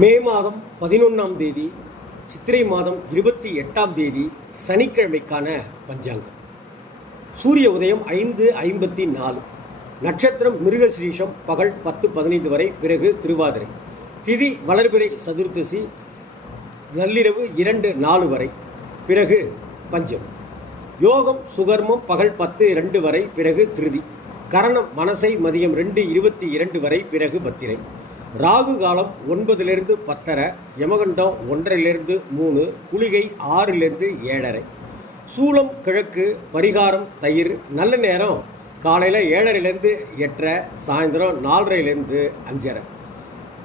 மே மாதம் பதினொன்றாம் தேதி சித்திரை மாதம் இருபத்தி எட்டாம் தேதி சனிக்கிழமைக்கான பஞ்சாங்கம். சூரிய உதயம் ஐந்து ஐம்பத்தி நாலு. நட்சத்திரம் மிருகசிரீஷம் பகல் பத்து பதினைந்து வரை பிறகு திருவாதிரை. திதி வளர்பிறை சதுர்த்தசி நள்ளிரவு இரண்டு நாலு வரை பிறகு பஞ்சம். யோகம் சுகர்மம் பகல் பத்து இரண்டு வரை பிறகு திருதி. கரணம் மனசை மதியம் ரெண்டு இருபத்தி இரண்டு வரை பிறகு பத்திரை. ராகு காலம் ஒன்பதுலேருந்து பத்தரை யமகண்டம் ஒன்றரைலேருந்து மூணு குளிகை ஆறிலிருந்து ஏழரை. சூளம் கிழக்கு பரிகாரம் தயிர் நல்ல நேரம் காலையில் ஏழரைலேருந்து எட்டரை சாயந்தரம் நாலரைலேருந்து அஞ்சரை.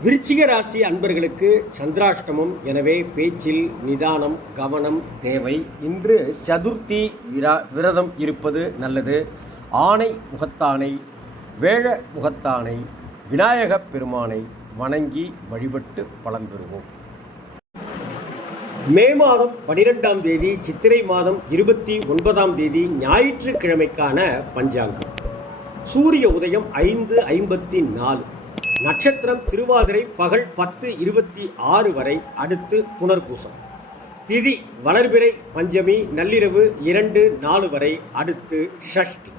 விருச்சிக ராசி அன்பர்களுக்கு சந்திராஷ்டமம். எனவே பேச்சில் நிதானம் கவனம் தேவை. இன்று சதுர்த்தி விரா விரதம் இருப்பது நல்லது. ஆணை முகத்தானை வேழ முகத்தானை விநாயகப் பெருமானை வணங்கி வழிபட்டு பலன் பெறுவோம். மே மாதம் பனிரெண்டாம் தேதி சித்திரை மாதம் இருபத்தி ஒன்பதாம் தேதி ஞாயிற்றுக்கிழமைக்கான பஞ்சாங்கம். சூரிய உதயம் ஐந்து ஐம்பத்தி நாலு. நட்சத்திரம் திருவாதிரை பகல் பத்து இருபத்தி ஆறு வரை அடுத்து புனர்பூசம். திதி வளர்பிறை பஞ்சமி நள்ளிரவு இரண்டு நாலு வரை அடுத்து ஷஷ்டி.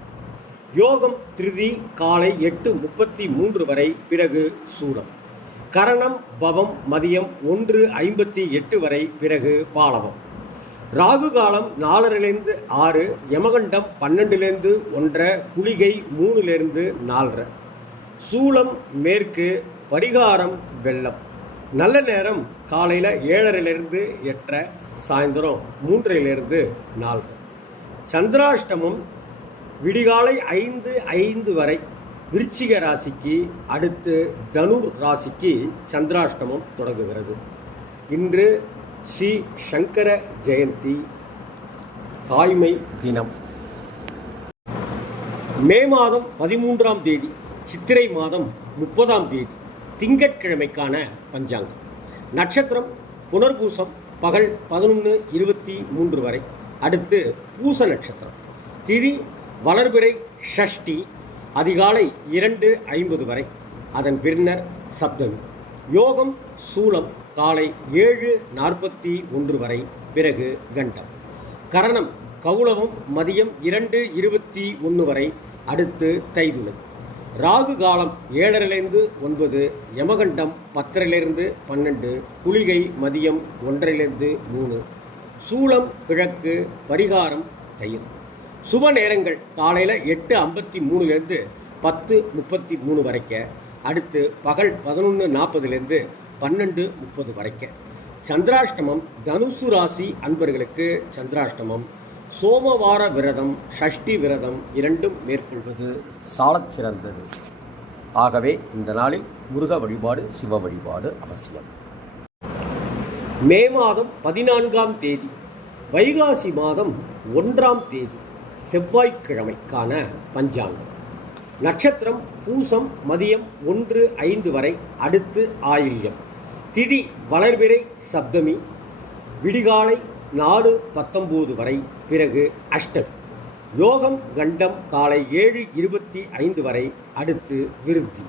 யோகம் திருதி காலை எட்டு முப்பத்தி மூன்று வரை பிறகு சூரம். கரணம் பவம் மதியம் ஒன்று ஐம்பத்தி எட்டு வரை பிறகு பாலவம். ராகு காலம் நாலரைலேருந்து ஆறு யமகண்டம் பன்னெண்டுலேருந்து ஒன்றரை குளிகை மூணுலேருந்து நாலரை. சூலம் மேற்கு பரிகாரம் வெள்ளம். நல்ல நேரம் காலையில் ஏழரைலேருந்து எட்டரை சாயந்தரம் மூன்றையிலேருந்து நாலரை. சந்திராஷ்டமம் விடிகாலை ஐந்து ஐந்து வரை விருச்சிக ராசிக்கு அடுத்து தனுர் ராசிக்கு சந்திராஷ்டமம் தொடங்குகிறது. இன்று ஸ்ரீ சங்கர ஜெயந்தி தாய்மை தினம். மே மாதம் பதிமூன்றாம் தேதி சித்திரை மாதம் முப்பதாம் தேதி திங்கட்கிழமைக்கான பஞ்சாங்கம். நட்சத்திரம் புனர்பூசம் பகல் பதினொன்று இருபத்தி மூன்று வரை. அடுத்து பூச நட்சத்திரம். திதி வளர்பிறை ஷஷ்டி அதிகாலை இரண்டு ஐம்பது வரை. அதன் பின்னர் சப்தமி. யோகம் சூலம் காலை ஏழு நாற்பத்தி ஒன்று வரை. பிறகு கண்டம். கரணம் கௌளவம் மதியம் இரண்டு இருபத்தி ஒன்று வரை. அடுத்து தைதுளை. ராகு காலம் ஏழரைலேருந்து ஒன்பது யமகண்டம் பத்தரைலேருந்து பன்னெண்டு குளிகை மதியம் ஒன்றரைலேருந்து மூணு. சூளம் கிழக்கு பரிகாரம் தயிர். சுப நேரங்கள் காலையில் எட்டு ஐம்பத்தி மூணுலேருந்து பத்து முப்பத்தி மூணு வரைக்க அடுத்து பகல் பதினொன்று நாற்பதுலேருந்து பன்னெண்டு முப்பது வரைக்க. சந்திராஷ்டமம் தனுசு ராசி அன்பர்களுக்கு சந்திராஷ்டமம். சோமவார விரதம் ஷஷ்டி விரதம் இரண்டும் மேற்கொள்வது சாலச் சிறந்தது. ஆகவே இந்த நாளில் முருக வழிபாடு சிவ வழிபாடு அவசியம். மே மாதம் பதினான்காம் தேதி வைகாசி மாதம் ஒன்றாம் தேதி. செவ்வாய்க்கிழமைக்கான பஞ்சாங்கம். நட்சத்திரம் பூசம் மதியம் ஒன்று ஐந்து வரை அடுத்து ஆயில்யம். திதி வளர்பிறை சப்தமி. விடிகாலை நாலு பத்தொம்போது வரை பிறகு அஷ்டமி. யோகம் கண்டம் காலை ஏழு இருபத்தி ஐந்து வரை அடுத்து விருத்தி.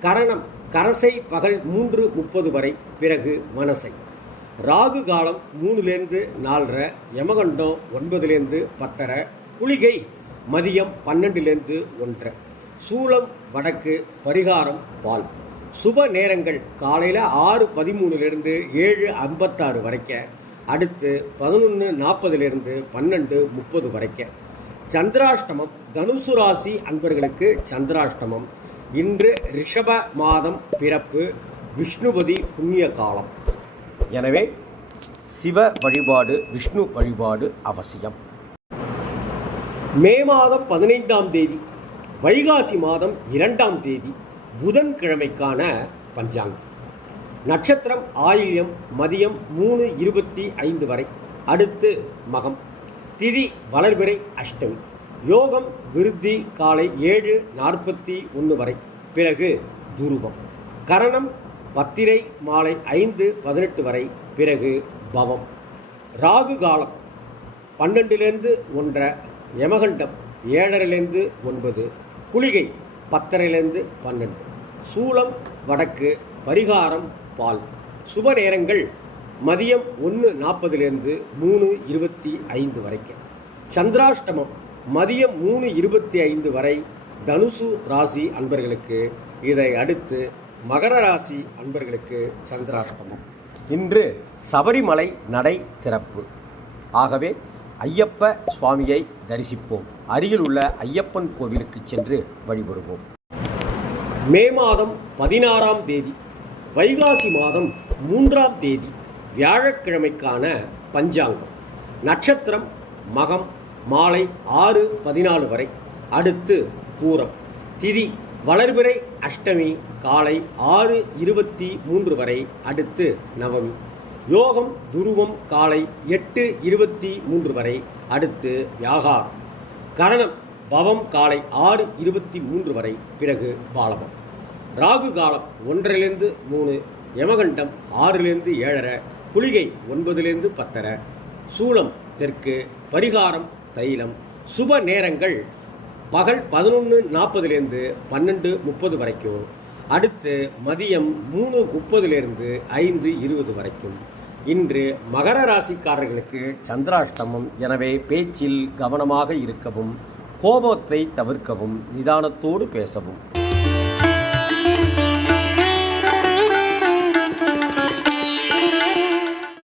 கரணம் கரசை பகல் மூன்று முப்பது வரை பிறகு மனசை. ராகு காலம் மூணுலேருந்து நாலரை யமகண்டம் ஒன்பதுலேருந்து பத்தரை குளிகை மதியம் பன்னெண்டுலேருந்து ஒன்றரை. சூளம் வடக்கு பரிகாரம் பால். சுப நேரங்கள் காலையில் ஆறு பதிமூணுலேருந்து ஏழு ஐம்பத்தாறு வரைக்க அடுத்து பதினொன்று நாற்பதுலேருந்து பன்னெண்டு முப்பது வரைக்க. சந்திராஷ்டமம் தனுசு ராசி அன்பர்களுக்கு சந்திராஷ்டமம். இன்று ரிஷப மாதம் பிறப்பு விஷ்ணுபதி புண்ணிய காலம். எனவே சிவ வழிபாடு விஷ்ணு வழிபாடு அவசியம். மே மாதம் பதினைந்தாம் தேதி வைகாசி மாதம் இரண்டாம் தேதி புதன்கிழமைக்கான பஞ்சாங்கம். நட்சத்திரம் ஆயில்யம் மதியம் மூணு இருபத்தி ஐந்து வரை. அடுத்து மகம். திதி வளர்பிறை அஷ்டமி. யோகம் விருத்தி காலை ஏழு நாற்பத்தி ஒன்று வரை. பிறகு துருவம். கரணம் பத்திரை மாலை ஐந்து பதினெட்டு வரை. பிறகு பவம். ராகு காலம் பன்னெண்டுலேருந்து ஒன்றரை யமகண்டம் ஏழரைலேருந்து ஒன்பது குளிகை பத்தரைலேருந்து பன்னெண்டு. சூளம் வடக்கு பரிகாரம் பால். சுப நேரங்கள் மதியம் ஒன்று நாற்பதுலேருந்து மூணு இருபத்தி ஐந்து வரைக்கும். சந்திராஷ்டமம் மதியம் மூணு இருபத்தி ஐந்து வரை தனுசு ராசி அன்பர்களுக்கு இதை அடுத்து மகர ராசி அன்பர்களுக்கு சந்திராஷ்டமம். இன்று சபரிமலை நடை திறப்பு. ஆகவே ஐயப்ப சுவாமியை தரிசிப்போம். அருகில் உள்ள ஐயப்பன் கோவிலுக்கு சென்று வழிபடுவோம். மே மாதம் பதினாறாம் தேதி வைகாசி மாதம் மூன்றாம் தேதி வியாழக்கிழமைக்கான பஞ்சாங்கம். நட்சத்திரம் மகம் மாலை ஆறு பதினாலு வரை. அடுத்து பூரம். திதி வளர்பிறை அஷ்டமி காலை ஆறு இருபத்தி மூன்று வரை. அடுத்து நவமி. யோகம் துருவம் காலை எட்டு இருபத்தி மூன்று வரை. அடுத்து வியாகாரம். கரணம் பவம் காலை ஆறு இருபத்தி மூன்று வரை. பிறகு பாலபம். ராகு காலம் ஒன்றிலிருந்து மூணு யமகண்டம் ஆறிலிருந்து ஏழரை குளிகை ஒன்பதுலேருந்து பத்தரை சூளம் தெற்கு பரிகாரம் தைலம் சுப நேரங்கள் பகல் பதினொன்று நாற்பதுலேருந்து பன்னெண்டு முப்பது வரைக்கும் அடுத்து மதியம் மூணு முப்பதுலேருந்து ஐந்து இருபது வரைக்கும். இன்று மகர ராசிக்காரர்களுக்கு சந்திராஷ்டமம். எனவே பேச்சில் கவனமாக இருக்கவும் கோபத்தை தவிர்க்கவும் நிதானத்தோடு பேசவும்.